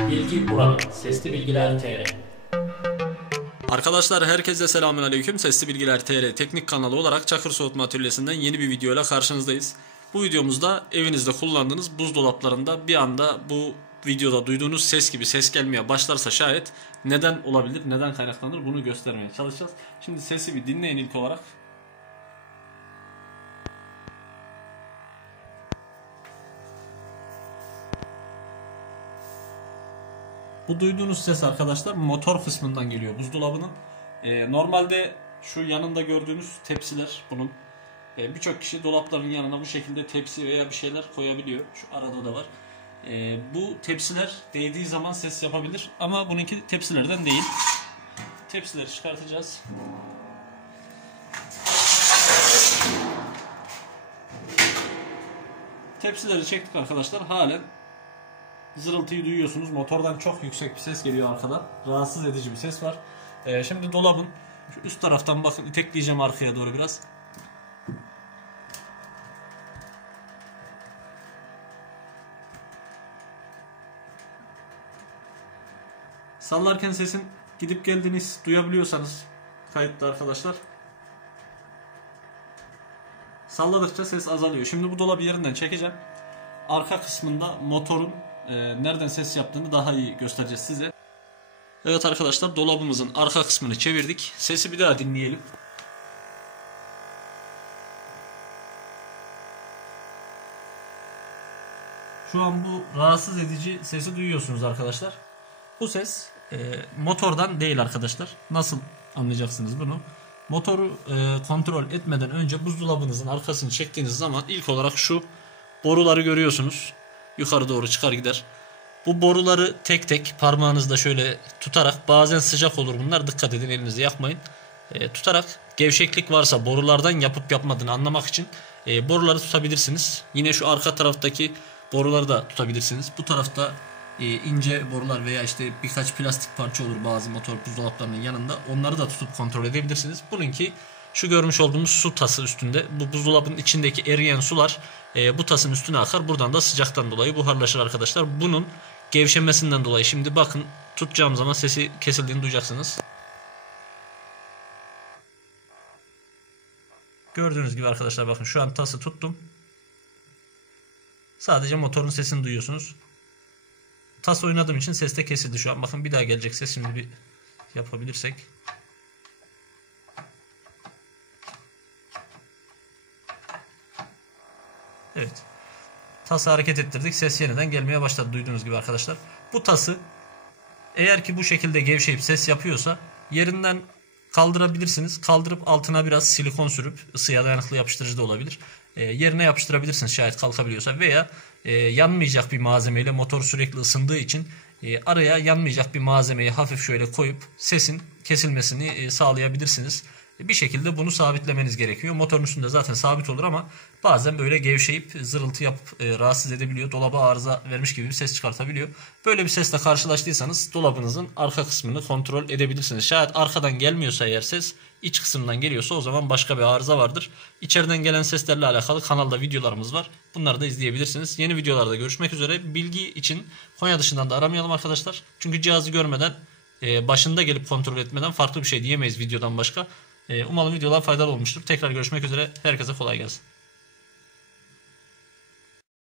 Bilgi burada. Sesli Bilgiler TR. Arkadaşlar herkese selamünaleyküm. Sesli Bilgiler TR teknik kanalı olarak Çakır Soğutma Atölyesi'nden yeni bir videoyla karşınızdayız. Bu videomuzda evinizde kullandığınız buzdolaplarında bir anda bu videoda duyduğunuz ses gibi ses gelmeye başlarsa şayet neden olabilir, neden kaynaklanır bunu göstermeye çalışacağız. Şimdi sesi bir dinleyin ilk olarak. Bu duyduğunuz ses arkadaşlar motor kısmından geliyor buzdolabının. Normalde şu yanında gördüğünüz tepsiler bunun. Birçok kişi dolapların yanına bu şekilde tepsi veya bir şeyler koyabiliyor. Şu arada da var. Bu tepsiler değdiği zaman ses yapabilir ama bununki tepsilerden değil. Tepsileri çıkartacağız. Tepsileri çektik arkadaşlar. Halen zırıltıyı duyuyorsunuz. Motordan çok yüksek bir ses geliyor arkadan. Rahatsız edici bir ses var. Şimdi dolabın şu üst taraftan bakın, itekleyeceğim arkaya doğru biraz. Sallarken sesin gidip geldiğini duyabiliyorsanız kayıtta arkadaşlar. Salladıkça ses azalıyor. Şimdi bu dolabı yerinden çekeceğim. Arka kısmında motorun nereden ses yaptığını daha iyi göstereceğiz size. Evet arkadaşlar, dolabımızın arka kısmını çevirdik. Sesi bir daha dinleyelim. Şu an bu rahatsız edici sesi duyuyorsunuz arkadaşlar. Bu ses motordan değil arkadaşlar. Nasıl anlayacaksınız bunu? Motoru kontrol etmeden önce buzdolabınızın arkasını çektiğiniz zaman ilk olarak şu boruları görüyorsunuz. Yukarı doğru çıkar gider. Bu boruları tek tek parmağınızda şöyle tutarak, bazen sıcak olur bunlar, dikkat edin elinizi yakmayın. Tutarak gevşeklik varsa borulardan yapıp yapmadığını anlamak için boruları tutabilirsiniz. Yine şu arka taraftaki boruları da tutabilirsiniz. Bu tarafta ince borular veya işte birkaç plastik parça olur bazı motor buzdolaplarının yanında. Onları da tutup kontrol edebilirsiniz. Bununki şu görmüş olduğumuz su tası üstünde. Bu buzdolabının içindeki eriyen sular bu tasın üstüne akar. Buradan da sıcaktan dolayı buharlaşır arkadaşlar. Bunun gevşemesinden dolayı şimdi bakın, tutacağım zaman sesi kesildiğini duyacaksınız. Gördüğünüz gibi arkadaşlar bakın, şu an tası tuttum. Sadece motorun sesini duyuyorsunuz. Tas oynadığım için ses de kesildi şu an. Bakın bir daha gelecek ses. Şimdi bir yapabilirsek. Evet. Tası hareket ettirdik. Ses yeniden gelmeye başladı duyduğunuz gibi arkadaşlar. Bu tası eğer ki bu şekilde gevşeyip ses yapıyorsa yerinden kaldırabilirsiniz. Kaldırıp altına biraz silikon sürüp, ısıya dayanıklı yapıştırıcı da olabilir, yerine yapıştırabilirsiniz şayet kalkabiliyorsa, veya yanmayacak bir malzemeyle, motor sürekli ısındığı için araya yanmayacak bir malzemeyi hafif şöyle koyup sesin kesilmesini sağlayabilirsiniz. Bir şekilde bunu sabitlemeniz gerekiyor. Motorun üstünde zaten sabit olur ama bazen böyle gevşeyip zırıltı yapıp rahatsız edebiliyor. Dolaba arıza vermiş gibi bir ses çıkartabiliyor. Böyle bir sesle karşılaştıysanız dolabınızın arka kısmını kontrol edebilirsiniz. Şayet arkadan gelmiyorsa eğer ses, iç kısımdan geliyorsa, o zaman başka bir arıza vardır. İçeriden gelen seslerle alakalı kanalda videolarımız var. Bunları da izleyebilirsiniz. Yeni videolarda görüşmek üzere. Bilgi için Konya dışından da aramayalım arkadaşlar. Çünkü cihazı görmeden, başında gelip kontrol etmeden farklı bir şey diyemeyiz videodan başka. Umarım videolar faydalı olmuştur. Tekrar görüşmek üzere. Herkese kolay gelsin.